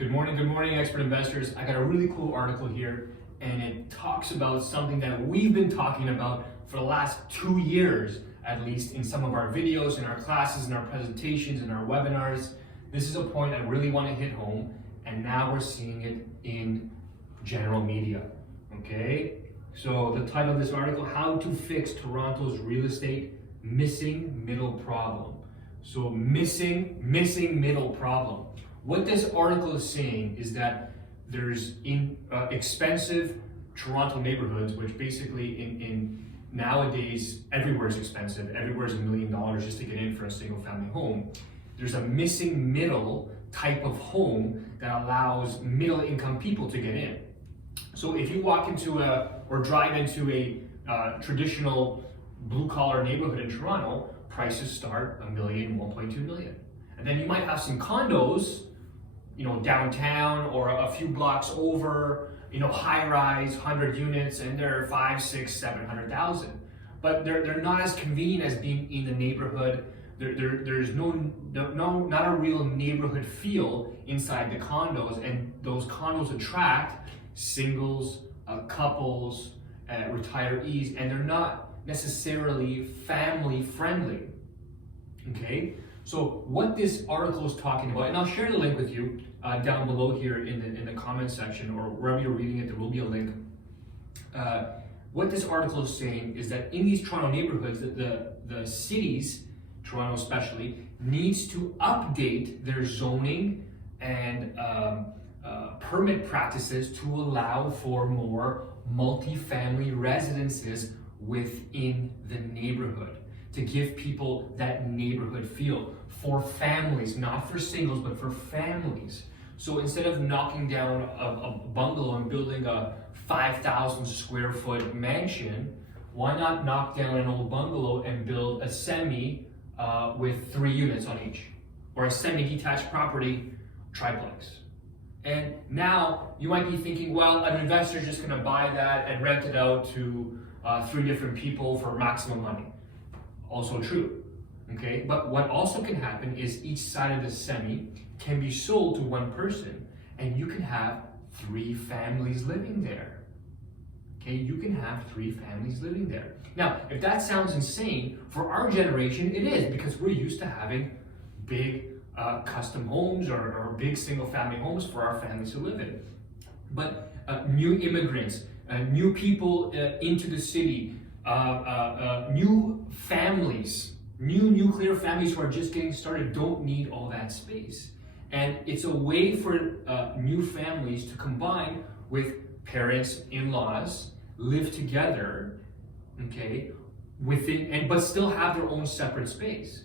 Good morning, expert investors. I got a really cool article here, and it talks about something that we've been talking about for the last 2 years, at least in some of our videos, in our classes, in our presentations, in our webinars. This is a point I really want to hit home, and now we're seeing it in general media. Okay? So the title of this article, How to Fix Toronto's Real Estate Missing Middle Problem. So missing middle problem. What this article is saying is that there's expensive Toronto neighborhoods, which basically in nowadays everywhere is expensive. Everywhere is $1 million just to get in for a single family home. There's a missing middle type of home that allows middle income people to get in. So if you walk into or drive into a traditional blue collar neighborhood in Toronto, prices start $1 million, $1.2 million. And then you might have some condos, downtown or a few blocks over, high rise, 100 units, and they're 5, 6, 700,000. But they're not as convenient as being in the neighborhood. There's not a real neighborhood feel inside the condos, and those condos attract singles, couples, retirees, and they're not necessarily family friendly. Okay, so what this article is talking about, and I'll share the link with you down below here in the comment section, or wherever you're reading it, there will be a link. What this article is saying is that in these Toronto neighborhoods, the cities, Toronto especially, needs to update their zoning and permit practices to allow for more multi-family residences within the neighborhood, to give people that neighborhood feel for families, not for singles, but for families. So instead of knocking down a bungalow and building a 5,000 square foot mansion, why not knock down an old bungalow and build a semi with 3 units on each, or a semi-detached property triplex? And now you might be thinking, well, an investor is just going to buy that and rent it out to 3 different people for maximum money. Also true, okay? But what also can happen is each side of the semi can be sold to one person, and you can have 3 families living there. Okay, you can have 3 families living there. Now, if that sounds insane, for our generation, it is, because we're used to having big custom homes or big single family homes for our families to live in. But new immigrants, new people into the city, new families, new nuclear families who are just getting started don't need all that space. And it's a way for new families to combine with parents, in-laws, live together, okay, but still have their own separate space.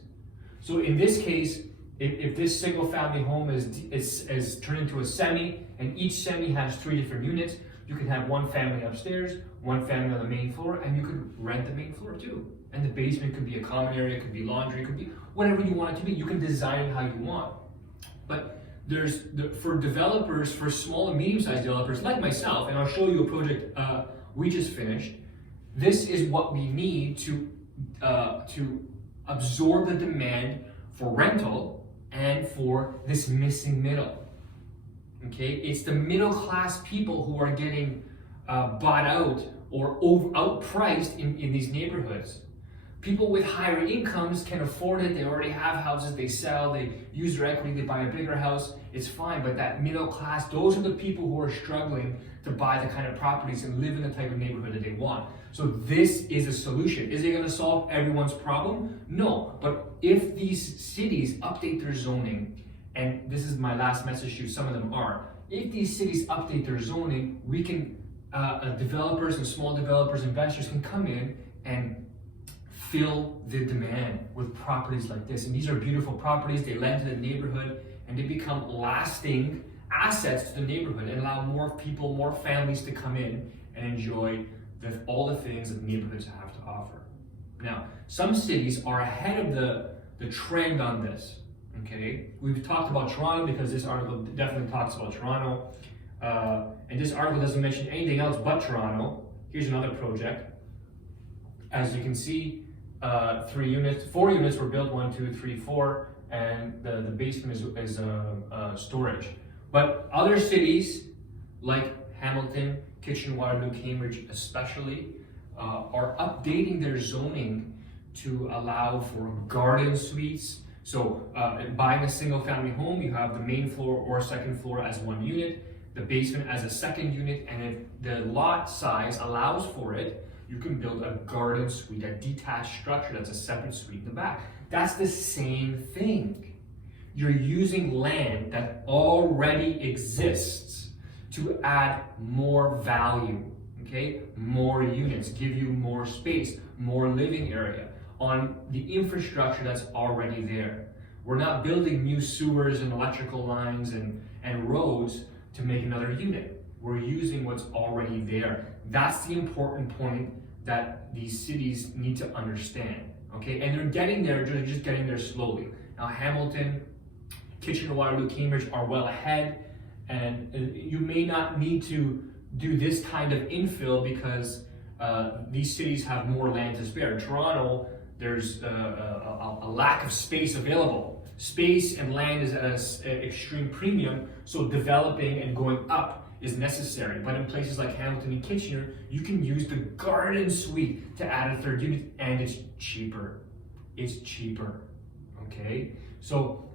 So in this case, if this single family home is turned into a semi, and each semi has 3 different units, you can have one family upstairs, one family on the main floor, and you could rent the main floor too. And the basement could be a common area, it could be laundry, it could be whatever you want it to be. You can design it how you want. But for developers, for small and medium-sized developers like myself, and I'll show you a project we just finished, this is what we need to absorb the demand for rental and for this missing middle. Okay, it's the middle class people who are getting bought out or outpriced in these neighborhoods. People with higher incomes can afford it. They already have houses, they sell, they use their equity, they buy a bigger house, it's fine. But that middle class, those are the people who are struggling to buy the kind of properties and live in the type of neighborhood that they want. So this is a solution. Is it going to solve everyone's problem? No. But if these cities update their zoning, and this is my last message to you, some of them are, if these cities update their zoning, we can, developers and small developers, investors can come in and fill the demand with properties like this. And these are beautiful properties, they lend to the neighborhood, and they become lasting assets to the neighborhood and allow more people, more families to come in and enjoy all the things that neighborhoods have to offer. Now, some cities are ahead of the trend on this. Okay, we've talked about Toronto because this article definitely talks about Toronto, and this article doesn't mention anything else but Toronto. Here's another project. As you can see, 4 units were built, 1, 2, 3, 4, and the basement is storage. But other cities like Hamilton, Kitchener-Waterloo, Cambridge especially, are updating their zoning to allow for garden suites. So buying a single family home, you have the main floor or second floor as one unit, the basement as a second unit, and if the lot size allows for it, you can build a garden suite, a detached structure that's a separate suite in the back. That's the same thing. You're using land that already exists to add more value, okay? More units, give you more space, more living area on the infrastructure that's already there. We're not building new sewers and electrical lines and roads to make another unit. We're using what's already there. That's the important point that these cities need to understand, okay? And they're getting there, they're just getting there slowly. Now Hamilton, Kitchener-Waterloo, Cambridge are well ahead, and you may not need to do this kind of infill because these cities have more land to spare. Toronto, there's a lack of space available. Space and land is at an extreme premium, so developing and going up is necessary. But in places like Hamilton and Kitchener, you can use the garden suite to add a third unit, and it's cheaper. It's cheaper, okay? So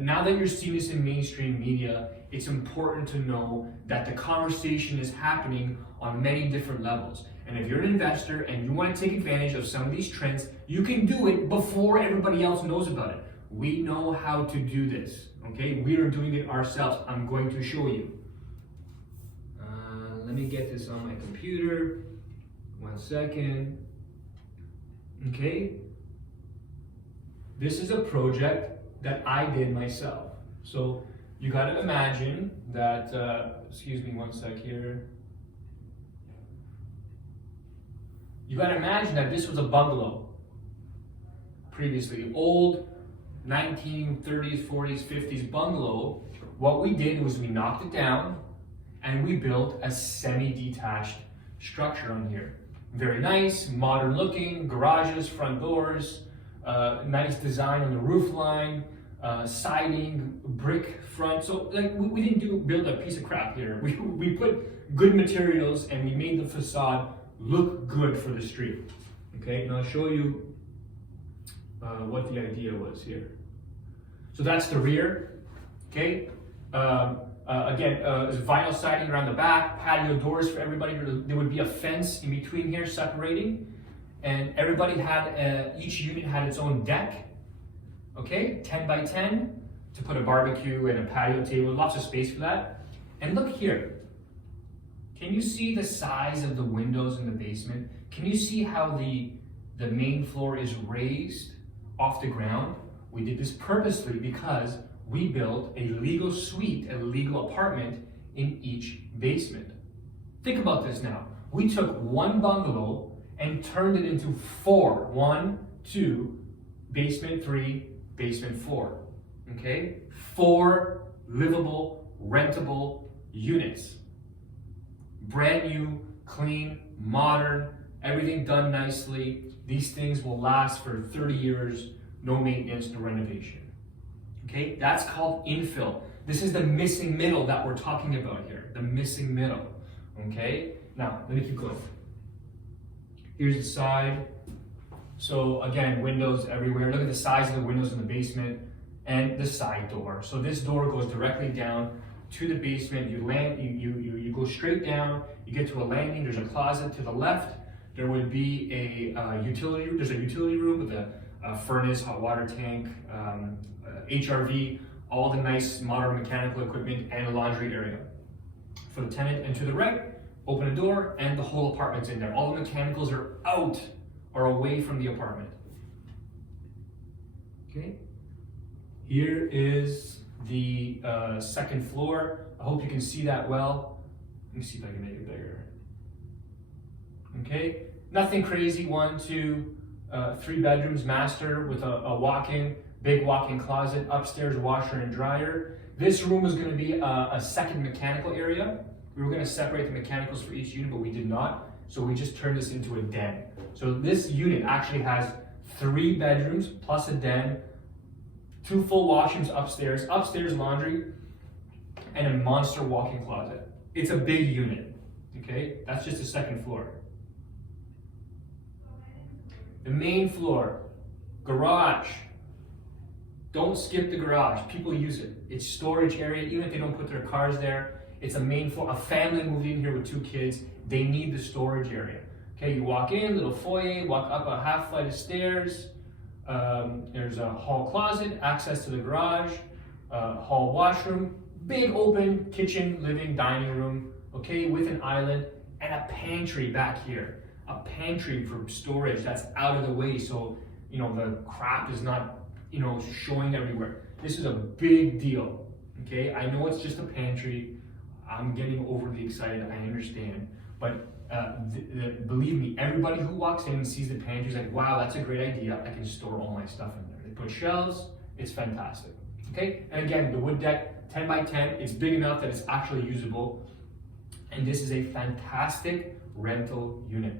now that you're seeing this in mainstream media, it's important to know that the conversation is happening on many different levels. And if you're an investor and you want to take advantage of some of these trends, you can do it before everybody else knows about it. We know how to do this, okay? We are doing it ourselves. I'm going to show you. Let me get this on my computer. 1 second. Okay. This is a project that I did myself. So you got to imagine that, excuse me 1 sec here. You got to imagine that this was a bungalow previously, old 1930s, 40s, 50s bungalow. What we did was we knocked it down and we built a semi-detached structure on here. Very nice, modern looking, garages, front doors, nice design on the roof line, siding, brick front. So like we didn't build a piece of crap here. We put good materials and we made the facade look good for the street. Okay, and I'll show you what the idea was here. So that's the rear, okay? Again, vinyl siding around the back, patio doors for everybody. There would be a fence in between here separating, and everybody had, each unit had its own deck, okay? 10 by 10 to put a barbecue and a patio table, lots of space for that. And look here. Can you see the size of the windows in the basement? Can you see how the main floor is raised off the ground? We did this purposely because we built a legal suite, a legal apartment in each basement. Think about this now. We took one bungalow and turned it into 4. 1, 2, basement 3, basement 4. Okay? 4 livable, rentable units. Brand new, clean, modern, everything done nicely. These things will last for 30 years, no maintenance, no renovation. Okay, that's called infill. This is the missing middle that we're talking about here, the missing middle. Okay, now let me keep going. Here's the side. So again, windows everywhere. Look at the size of the windows in the basement and the side door. So this door goes directly down to the basement. You go straight down, you get to a landing, there's a closet to the left. There would be a utility room with a furnace, hot water tank, HRV, all the nice modern mechanical equipment, and a laundry area for the tenant. And to the right, open a door and the whole apartment's in there. All the mechanicals are out or away from the apartment. Okay, here is the second floor. I hope you can see that well. Let me see if I can make it bigger. Okay, nothing crazy. 1, 2, 3 bedrooms, master with a walk-in, big walk-in closet, upstairs washer and dryer. This room is going to be a second mechanical area. We were going to separate the mechanicals for each unit, but we did not. So we just turned this into a den. So this unit actually has 3 bedrooms plus a den, 2 full washrooms upstairs, laundry, and a monster walk-in closet. It's a big unit, okay? That's just the second floor. The main floor, garage. Don't skip the garage. People use it. It's storage area, even if they don't put their cars there. It's a main floor. A family moved in here with 2 kids. They need the storage area. Okay, you walk in, little foyer, walk up a half flight of stairs. There's a hall closet, access to the garage, hall washroom, big open kitchen, living, dining room, okay, with an island, and a pantry back here. A pantry for storage that's out of the way, so you know the crap is not, you know, showing everywhere. This is a big deal, okay? I know it's just a pantry. I'm getting overly excited, I understand, but believe me, everybody who walks in and sees the pantry is like, wow, that's a great idea. I can store all my stuff in there. They put shelves, it's fantastic, okay? And again, the wood deck, 10 by 10, it's big enough that it's actually usable. And this is a fantastic rental unit.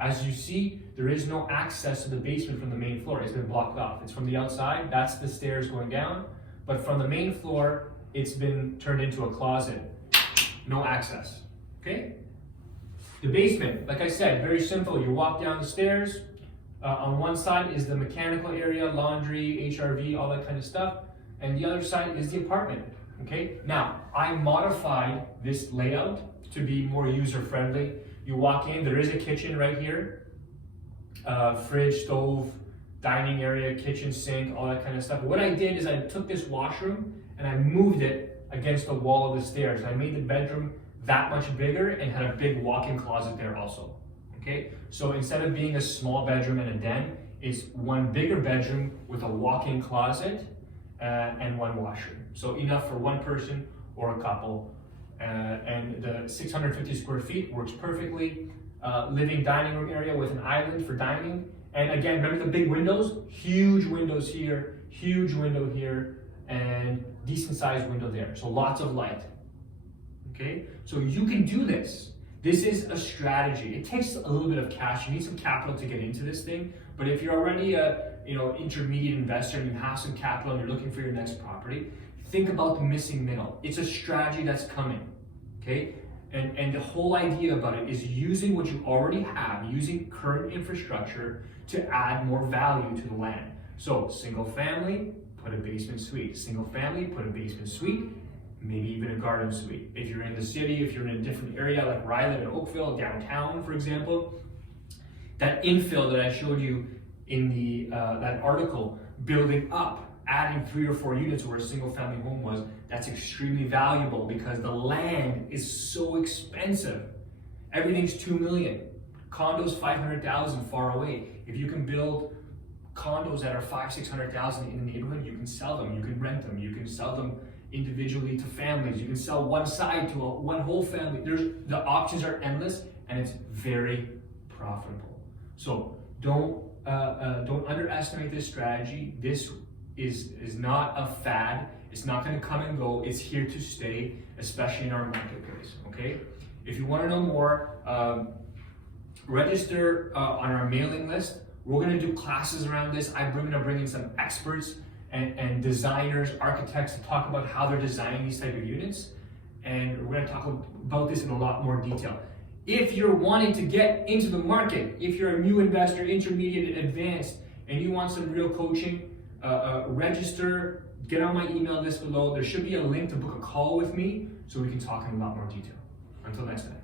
As you see, there is no access to the basement from the main floor. It's been blocked off. It's from the outside, that's the stairs going down. But from the main floor, it's been turned into a closet. No access, okay? The basement, like I said, very simple. You walk down the stairs. On one side is the mechanical area, laundry, HRV, all that kind of stuff. And the other side is the apartment, okay? Now, I modified this layout to be more user-friendly. You walk in, there is a kitchen right here. Fridge, stove, dining area, kitchen sink, all that kind of stuff. What I did is I took this washroom and I moved it against the wall of the stairs. I made the bedroom that much bigger and had a big walk-in closet there also, okay? So instead of being a small bedroom and a den, it's one bigger bedroom with a walk-in closet and one washroom. So enough for one person or a couple. And the 650 square feet works perfectly. Living dining room area with an island for dining. And again, remember the big windows? Huge windows here, huge window here, and decent sized window there. So lots of light. Okay, so you can do this. This is a strategy. It takes a little bit of cash. You need some capital to get into this thing. But if you're already a intermediate investor and you have some capital and you're looking for your next property, think about the missing middle. It's a strategy that's coming. Okay, and the whole idea about it is using what you already have, using current infrastructure to add more value to the land. So single family, put a basement suite. Single family, put a basement suite. Maybe even a garden suite. If you're in the city, if you're in a different area like where I live in Oakville, downtown, for example, that infill that I showed you in the that article, building up, adding 3 or 4 units where a single family home was, that's extremely valuable because the land is so expensive. Everything's $2 million. Condos, $500,000 far away. If you can build condos that are $500,000-$600,000 in the neighborhood, you can sell them, you can rent them, you can sell them individually to families. You can sell one side to one whole family. The options are endless, and it's very profitable. So don't underestimate this strategy. This is not a fad. It's not going to come and go. It's here to stay, especially in our marketplace. Okay. If you want to know more, register on our mailing list. We're going to do classes around this. I'm going to bring in some experts and designers, architects to talk about how they're designing these type of units. And we're going to talk about this in a lot more detail. If you're wanting to get into the market, if you're a new investor, intermediate, advanced, and you want some real coaching, register, get on my email list below. There should be a link to book a call with me so we can talk in a lot more detail. Until next time.